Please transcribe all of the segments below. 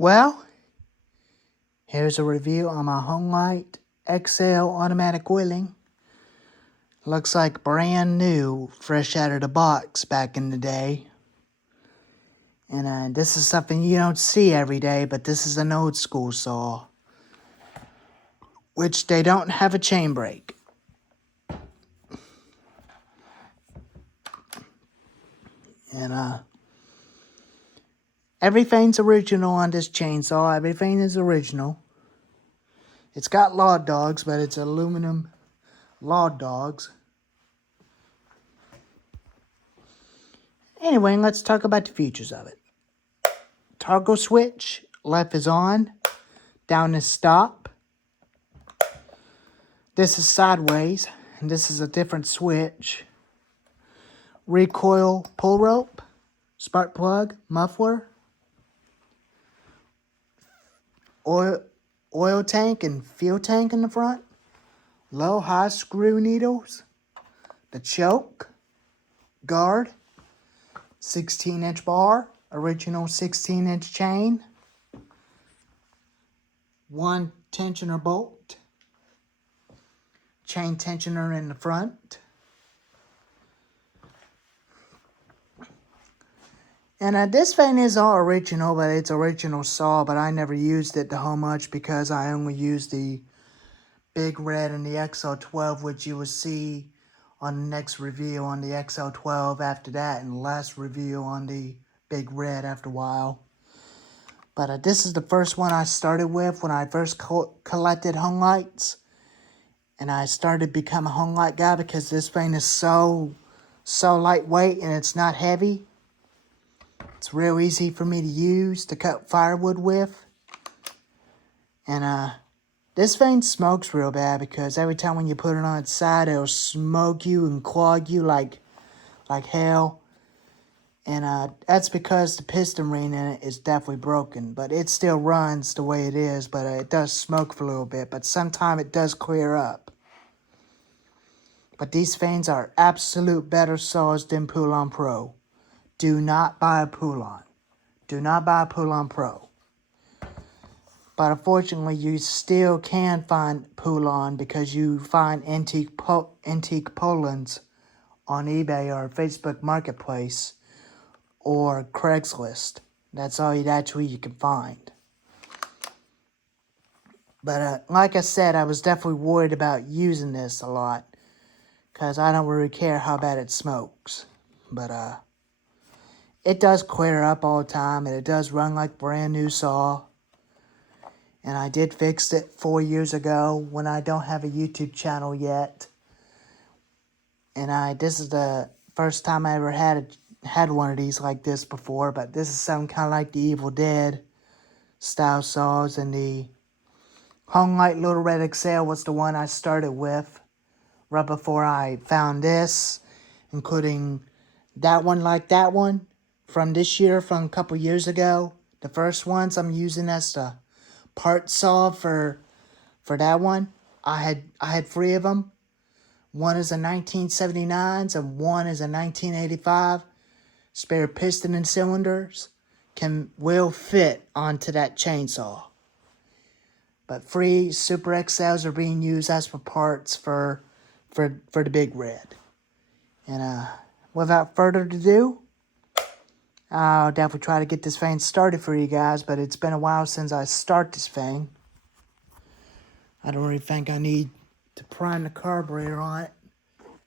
Well, here's a review on my homelite XL automatic oiling. Looks like brand new, fresh out of the box back in the day. And this is something you don't see every day, but this is an old school saw, which they don't have a chain brake. And everything's original on this chainsaw. Everything is original. It's got law dogs, but it's aluminum law dogs. Anyway, let's talk about the features of it. Toggle switch, left is on, down is stop. This is sideways, and this is a different switch. Recoil pull rope, spark plug, muffler, oil tank and fuel tank in the front, low high screw needles, the choke, guard, 16-inch bar, original 16-inch chain, one tensioner bolt, chain tensioner in the front. And this thing is all original, but it's original saw, but I never used it the whole much because I only used the Big Red and the XL12, which you will see on the next review on the XL12 after that, and the last review on the Big Red after a while. But this is the first one I started with when I first collected home lights. And I started to become a home light guy because this thing is so lightweight and it's not heavy. It's real easy for me to use to cut firewood with. And this thing smokes real bad because every time when you put it on its side, it'll smoke you and clog you like hell. And that's because the piston ring in it is definitely broken. But it still runs the way it is, but it does smoke for a little bit. But sometimes it does clear up. But these things are absolute better saws than Poulan Pro. Do not buy a Poulan. Do not buy a Poulan Pro. But unfortunately, you still can find Poulan because you find antique Poulans on eBay or Facebook Marketplace or Craigslist. That's all you can find. But like I said, I was definitely worried about using this a lot because I don't really care how bad it smokes. But it does clear up all the time, and it does run like brand new saw. And I did fix it 4 years ago when I don't have a YouTube channel yet. And this is the first time I ever had one of these like this before. But this is something kind of like the Evil Dead style saws. And the Homelite Little Red XL was the one I started with right before I found this, including that one like that one from this year, from a couple years ago. The first ones I'm using as the part saw for that one. I had 3 of them. One is a 1979s and one is a 1985. Spare piston and cylinders will fit onto that chainsaw. But 3 Super XLs are being used as for parts for the Big Red. And without further ado, I'll definitely try to get this thing started for you guys, but it's been a while since I start this thing. I don't really think I need to prime the carburetor on it.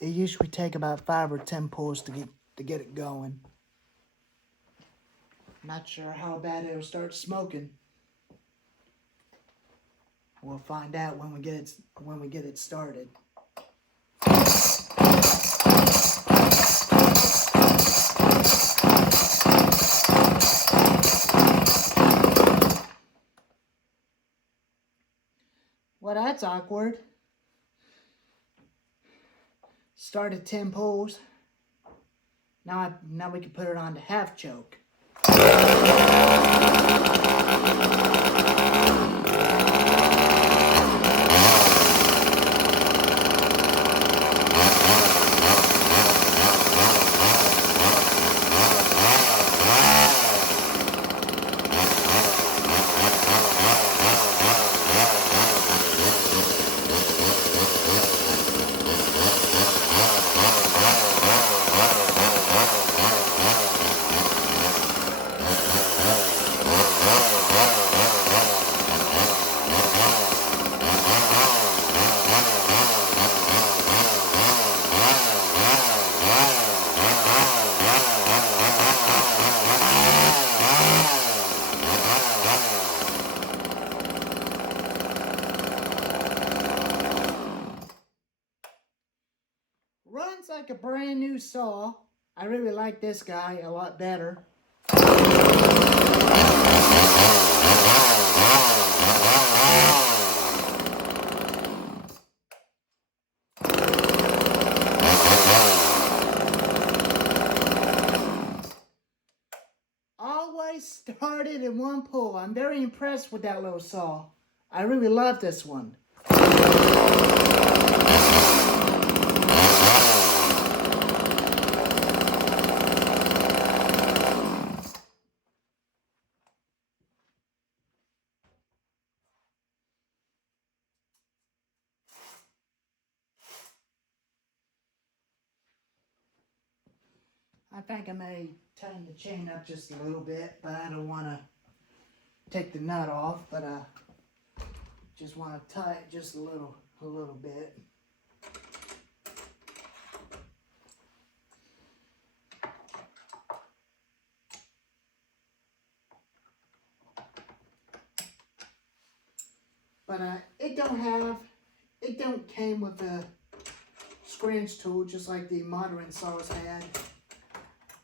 It usually takes about 5 or 10 pulls to get it going. Not sure how bad it'll start smoking. We'll find out when we get it started. Well, that's awkward. Started 10 pulls. Now we can put it on to half choke. brand new saw. I really like this guy a lot better. Always started in one pull. I'm very impressed with that little saw. I really love this one. I think I may tighten the chain up just a little bit, but I don't want to take the nut off, but I just want to tie it just a little bit. But it don't came with a scratch tool just like the modern saws had.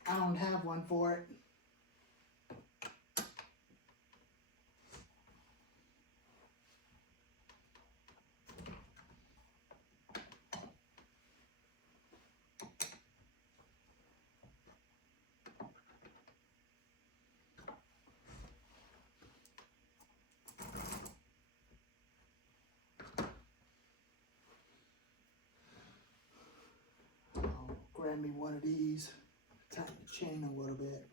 I don't have one for it. I'll grab me one of these, tighten the chain a little bit.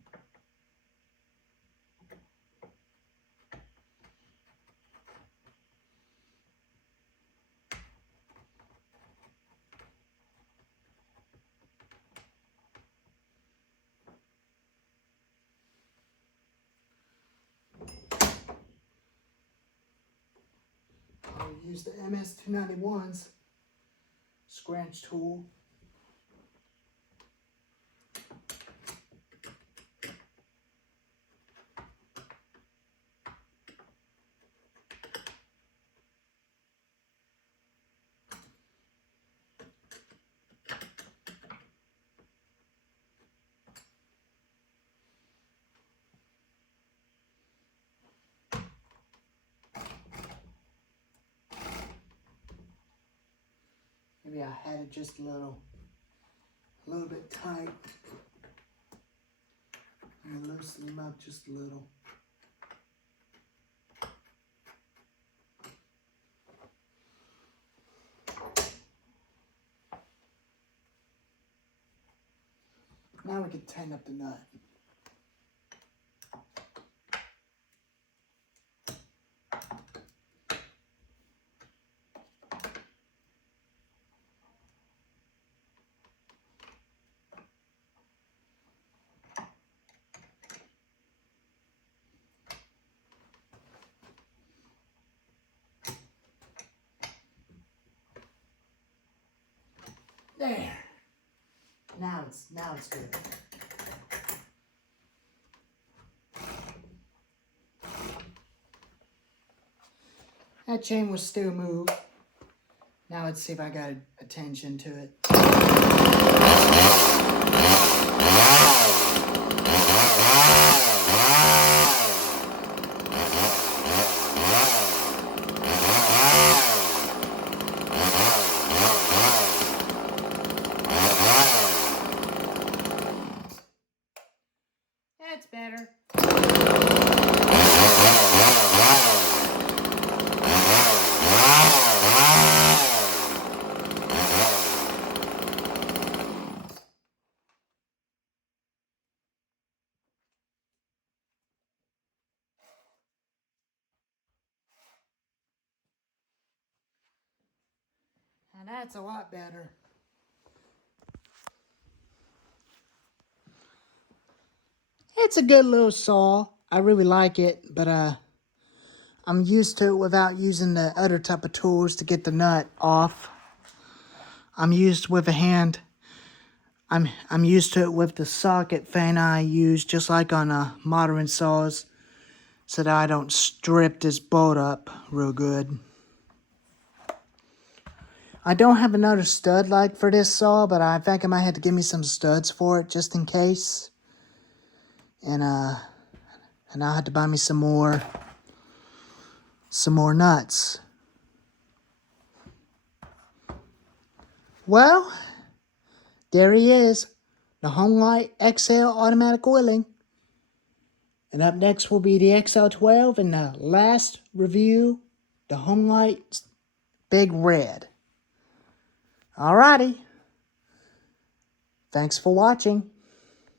I'll use the MS-291's scratch tool. Maybe I had it just a little bit tight. And loosen them up just a little. Now we can tighten up the nut. There. Now it's good. That chain was still moved. Now let's see if I got attention to it. That's better. And that's a lot better. It's a good little saw. I really like it, but I'm used to it without using the other type of tools to get the nut off. I'm used with a hand. I'm used to it with the socket fan I use, just like on modern saws, so that I don't strip this bolt up real good. I don't have another stud light for this saw, but I think I might have to give me some studs for it just in case. And I'll have to buy me some more nuts. Well, there he is, the homelite XL automatic oiling. And up next will be the XL12 and the last review, the homelite Big Red. Alrighty. Thanks for watching.